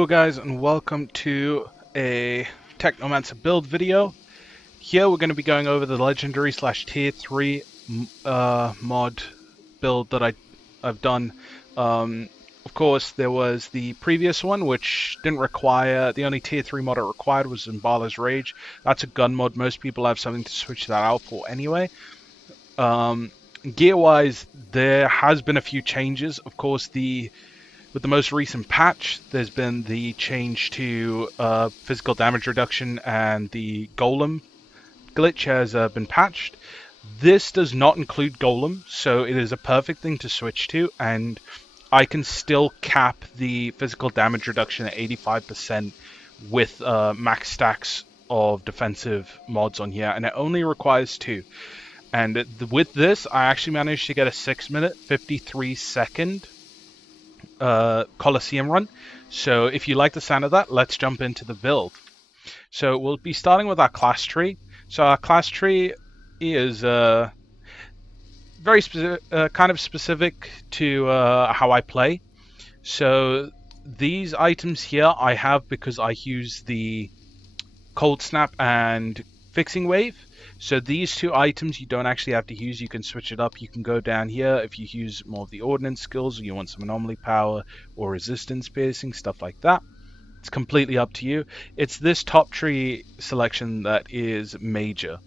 Hello guys and welcome to a Technomancer build video. Here we're going to be going over the legendary slash tier 3 mod build that I've done. Of course there was the previous one which didn't require, the only tier 3 mod it required was Zimbala's Rage. That's a gun mod, most people have something to switch that out for anyway. Gear wise there has been a few changes. Of course with the most recent patch, there's been the change to physical damage reduction, and the golem glitch has been patched. This does not include golem, so it is a perfect thing to switch to, and I can still cap the physical damage reduction at 85% with max stacks of defensive mods on here, and it only requires 2. And with this, I actually managed to get a 6-minute, 53-second Coliseum run. So if you like the sound of that, let's jump into the build. So we'll be starting with our class tree. So our class tree is very kind of specific to how I play. So these items here I have because I use the cold snap and fixing wave. So these two items you don't actually have to use, you can switch it up. You can go down here if you use more of the ordnance skills, or you want some anomaly power or resistance piercing, stuff like that. It's completely up to you. It's this top tree selection that is major.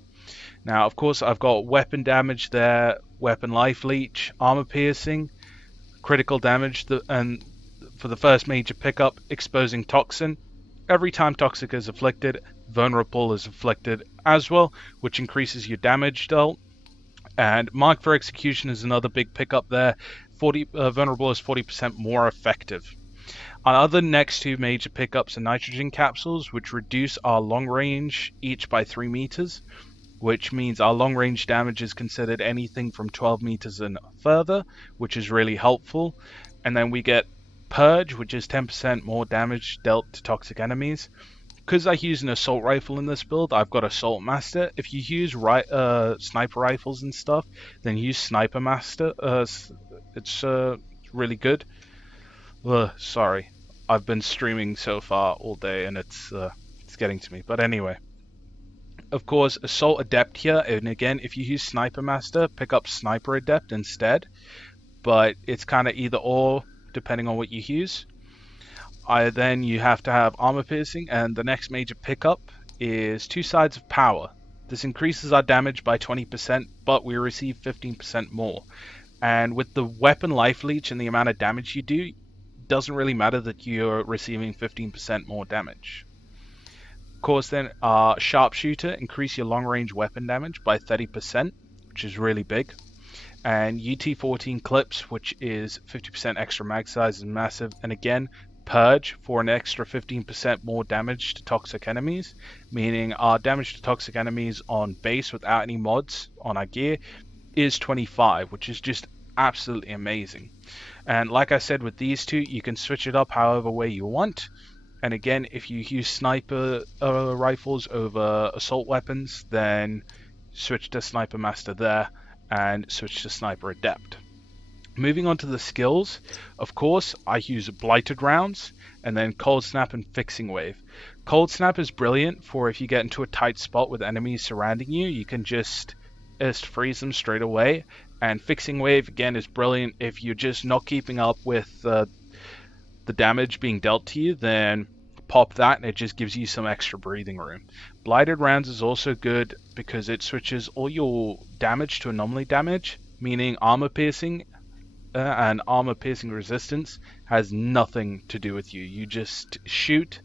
Now of course I've got weapon damage there, weapon life leech, armor piercing, critical damage, and for the first major pickup, exposing toxin. Every time toxic is afflicted, vulnerable is afflicted as well, which increases your damage dealt. And mark for execution is another big pickup there. Vulnerable is 40% more effective. Our other next two major pickups are nitrogen capsules, which reduce our long range each by 3 meters, which means our long range damage is considered anything from 12 meters and further, which is really helpful. And then we get Purge, which is 10% more damage dealt to toxic enemies. Because I use an assault rifle in this build, I've got Assault Master. If you use sniper rifles and stuff, then use Sniper Master. It's really good. Sorry, I've been streaming so far all day and it's getting to me. But anyway, of course, Assault Adept here, and again, if you use Sniper Master, pick up Sniper Adept instead. But it's kind of either or, depending on what you use. Then you have to have armor piercing, and the next major pickup is Two Sides of Power. This increases our damage by 20%, but we receive 15% more. And with the weapon life leech and the amount of damage you do, it doesn't really matter that you're receiving 15% more damage. Of course, then Sharpshooter, increase your long range weapon damage by 30%, which is really big. And UT-14 clips, which is 50% extra mag size, is massive. And again, Purge for an extra 15% more damage to toxic enemies, meaning our damage to toxic enemies on base without any mods on our gear is 25, which is just absolutely amazing. And like I said, with these two, you can switch it up however way you want. And again, if you use sniper rifles over assault weapons, then switch to Sniper Master there, and switch to Sniper Adept. Moving on to the skills, of course, I use Blighted Rounds, and then Cold Snap and Fixing Wave. Cold Snap is brilliant for if you get into a tight spot with enemies surrounding you, you can just freeze them straight away. And Fixing Wave, again, is brilliant if you're just not keeping up with the damage being dealt to you, then pop that and it just gives you some extra breathing room. Blighted Rounds is also good because it switches all your damage to anomaly damage, meaning armor piercing and armor piercing resistance has nothing to do with you. You just shoot.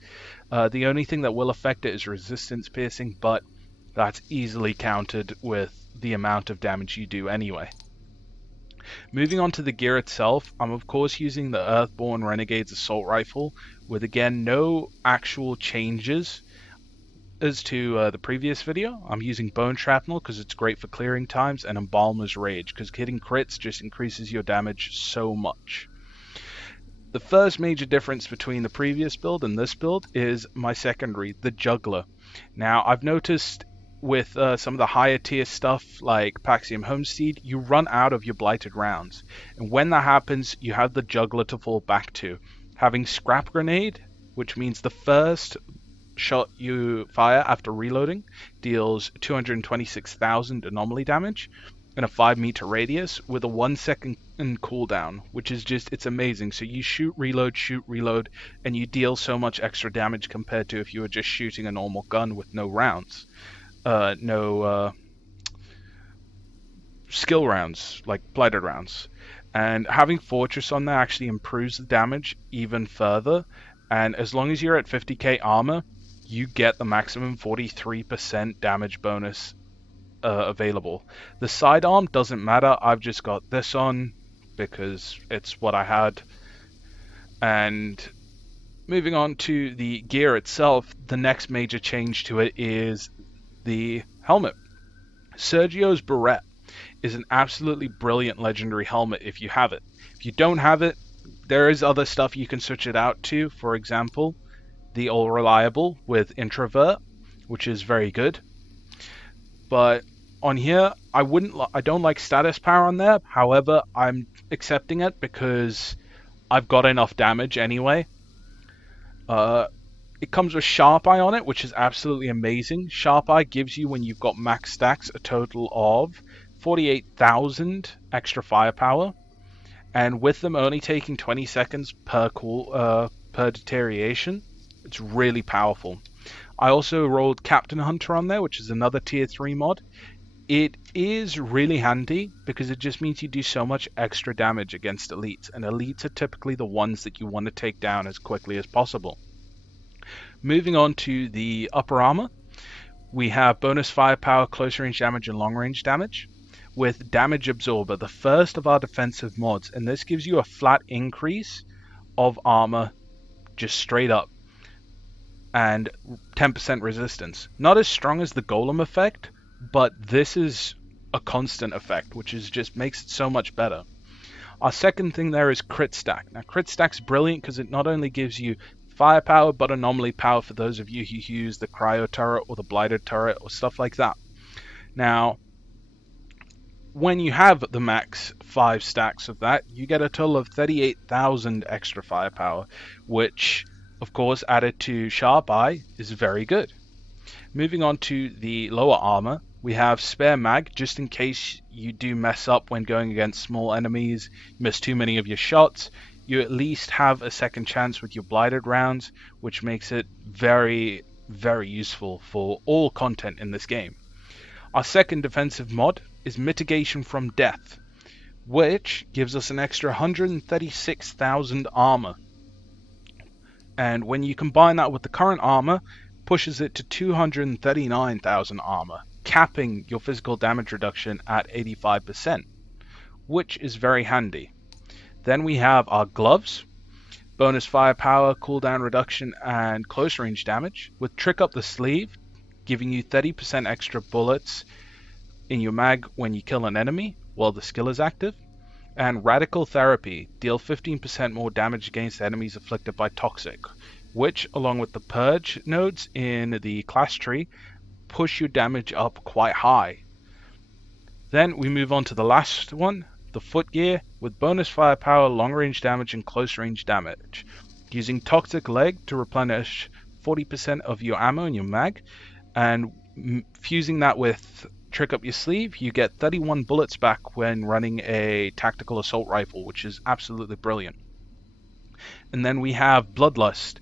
The only thing that will affect it is resistance piercing, but that's easily countered with the amount of damage you do anyway. Moving on to the gear itself, I'm of course using the Earthborn Renegade's Assault Rifle with again no actual changes as to the previous video. I'm using Bone Shrapnel because it's great for clearing times, and Embalmer's Rage because hitting crits just increases your damage so much. The first major difference between the previous build and this build is my secondary, the Juggler. Now I've noticed with some of the higher tier stuff like Paxium Homestead, you run out of your Blighted Rounds, and when that happens you have the Juggler to fall back to. Having Scrap Grenade which means the first shot you fire after reloading deals 226,000 anomaly damage in a 5-meter radius with a 1-second cooldown, which is just, it's amazing. So you shoot, reload, and you deal so much extra damage compared to if you were just shooting a normal gun with no rounds. No skill rounds, like blighted rounds. And having Fortress on there actually improves the damage even further. And as long as you're at 50k armor, you get the maximum 43% damage bonus available. The sidearm doesn't matter. I've just got this on because it's what I had. And moving on to the gear itself, the next major change to it is the helmet. Sergio's Barrette is an absolutely brilliant legendary helmet if you have it. If you don't have it, there is other stuff you can switch it out to. For example, the All Reliable with Introvert, which is very good. But on here, I don't like status power on there. However, I'm accepting it because I've got enough damage anyway. It comes with Sharp Eye on it, which is absolutely amazing. Sharp Eye gives you, when you've got max stacks, a total of 48,000 extra firepower, and with them only taking 20 seconds per deterioration, it's really powerful. I also rolled Captain Hunter on there, which is another tier 3 mod. It is really handy because it just means you do so much extra damage against elites, and elites are typically the ones that you want to take down as quickly as possible. Moving on to the upper armor, we have bonus firepower, close range damage, and long range damage with Damage Absorber, the first of our defensive mods, and this gives you a flat increase of armor just straight up and 10% resistance. Not as strong as the Golem effect, but this is a constant effect, which is just makes it so much better. Our second thing there is Crit Stack. Now, Crit Stack's brilliant because it not only gives you firepower, but anomaly power for those of you who use the Cryo Turret or the Blighted Turret or stuff like that. Now, when you have the max 5 stacks of that, you get a total of 38,000 extra firepower, which, of course, added to Sharp Eye is very good. Moving on to the lower armor, we have Spare Mag, just in case you do mess up when going against small enemies, miss too many of your shots, you at least have a second chance with your blighted rounds, which makes it very, very useful for all content in this game. Our second defensive mod is Mitigation from Death, which gives us an extra 136,000 armor. And when you combine that with the current armor, pushes it to 239,000 armor, capping your physical damage reduction at 85%, which is very handy. Then we have our gloves, bonus firepower, cooldown reduction, and close range damage, with Trick Up the Sleeve, giving you 30% extra bullets in your mag when you kill an enemy while the skill is active, and Radical Therapy, deal 15% more damage against enemies afflicted by Toxic, which, along with the Purge nodes in the class tree, push your damage up quite high. Then we move on to the last one, the Foot Gear, with bonus firepower, long range damage, and close range damage, using Toxic Leg to replenish 40% of your ammo in your mag, and fusing that with Trick Up Your Sleeve, you get 31 bullets back when running a tactical assault rifle, which is absolutely brilliant. And then we have Bloodlust,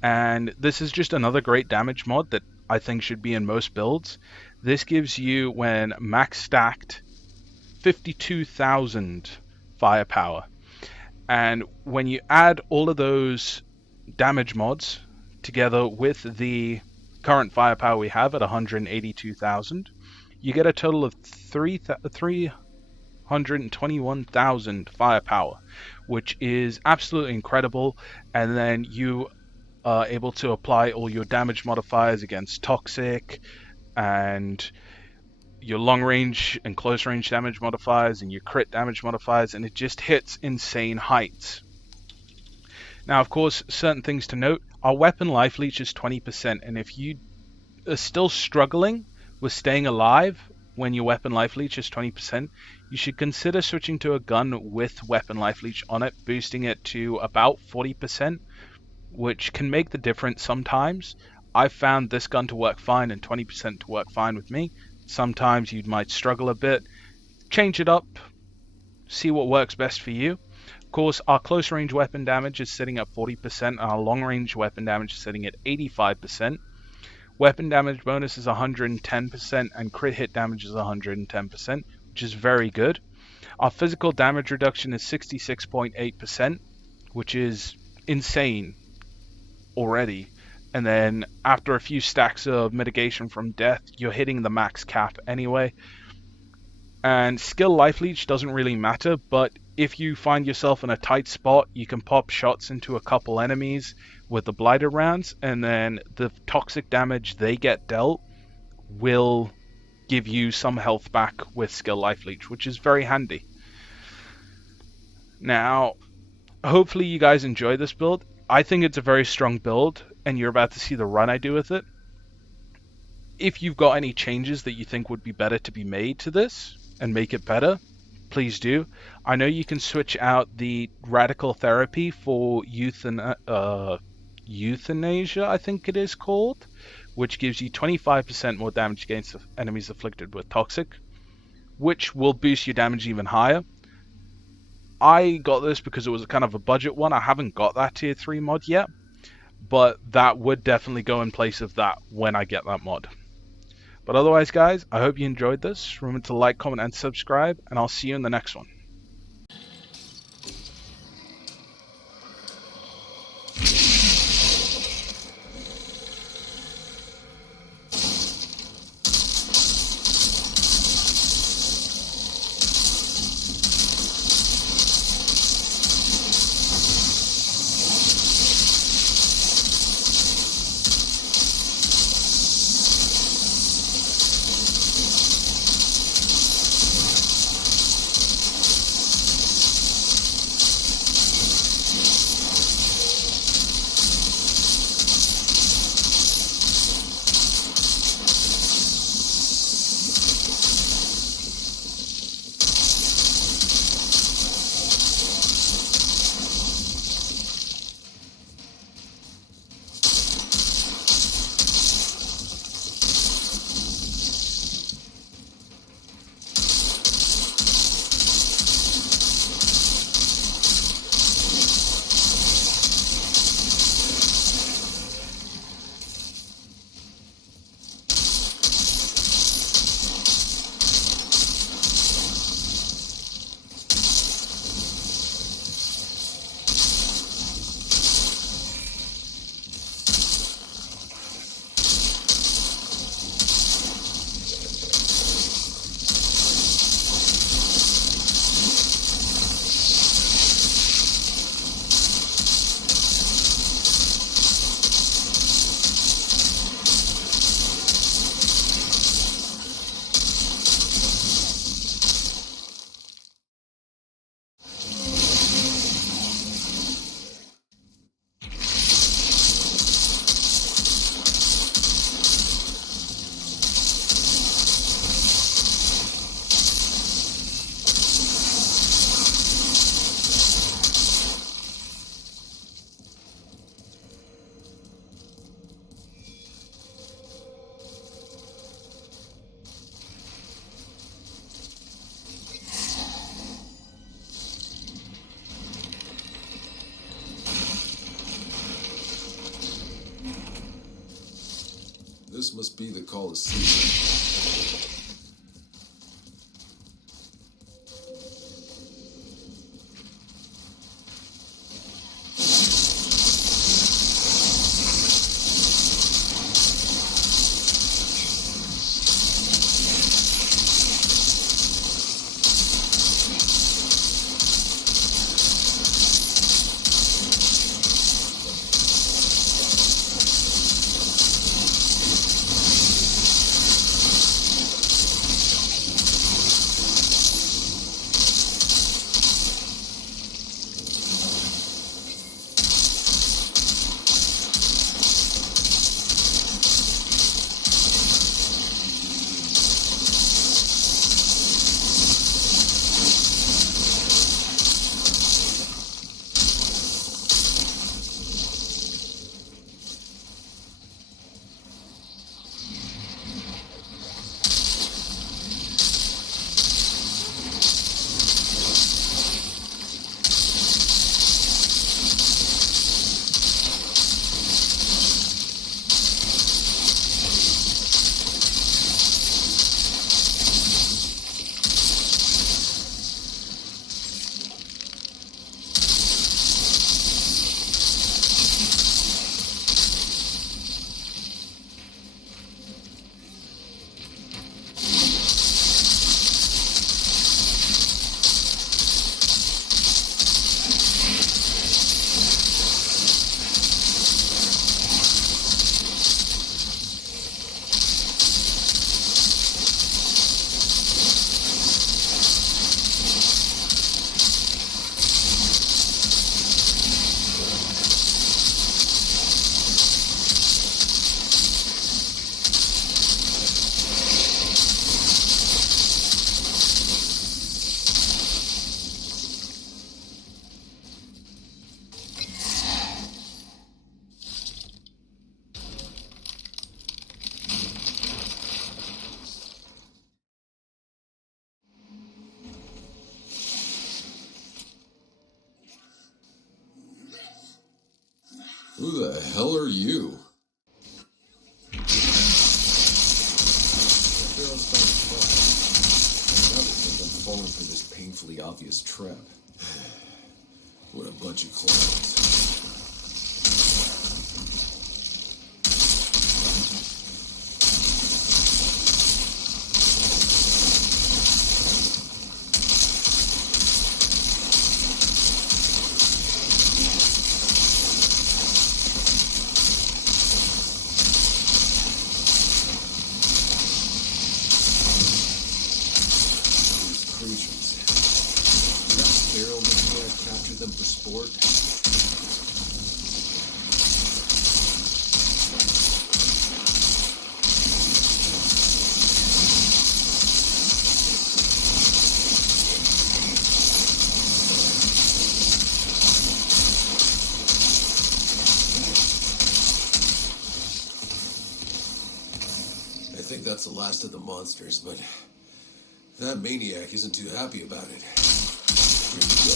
and this is just another great damage mod that I think should be in most builds. This gives you, when max stacked, 52,000 firepower, and when you add all of those damage mods together with the current firepower we have at 182,000, you get a total of 321,000 firepower, which is absolutely incredible. And then you are able to apply all your damage modifiers against Toxic, and your long range and close range damage modifiers, and your crit damage modifiers, and it just hits insane heights. Now, of course, certain things to note, our weapon life leech is 20%, and if you are still struggling with staying alive when your weapon life leech is 20%, you should consider switching to a gun with weapon life leech on it, boosting it to about 40%, which can make the difference sometimes. I've found this gun to work fine and 20% to work fine with me. Sometimes you might struggle a bit. Change it up, see what works best for you. Of course, our close range weapon damage is sitting at 40%, and our long range weapon damage is sitting at 85%. Weapon damage bonus is 110%, and crit hit damage is 110%, which is very good. Our physical damage reduction is 66.8%, which is insane already. And then after a few stacks of mitigation from death, you're hitting the max cap anyway. And skill life leech doesn't really matter, but if you find yourself in a tight spot, you can pop shots into a couple enemies with the blighter rounds, and then the toxic damage they get dealt will give you some health back with skill life leech, which is very handy. Now, hopefully you guys enjoy this build. I think it's a very strong build, and you're about to see the run I do with it. If you've got any changes that you think would be better to be made to this and make it better, please do. I know you can switch out the radical therapy for euthanasia, I think it is called, which gives you 25% more damage against enemies afflicted with toxic, which will boost your damage even higher. I got this because it was kind of a budget one. I haven't got that tier 3 mod yet, but that would definitely go in place of that when I get that mod. But otherwise, guys, I hope you enjoyed this. Remember to like, comment, and subscribe, and I'll see you in the next one. This must be the Colosseum. Who the hell are you? Barrel's found spot. Now they think I'm falling for this painfully obvious trap. What a bunch of clowns. Capture them for sport. I think that's the last of the monsters, but that maniac isn't too happy about it. Here we go.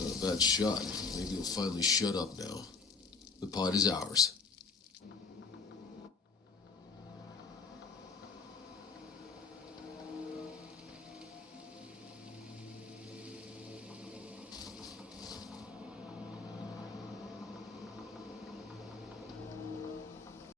Not a bad shot. Maybe you'll finally shut up now. The pod is ours.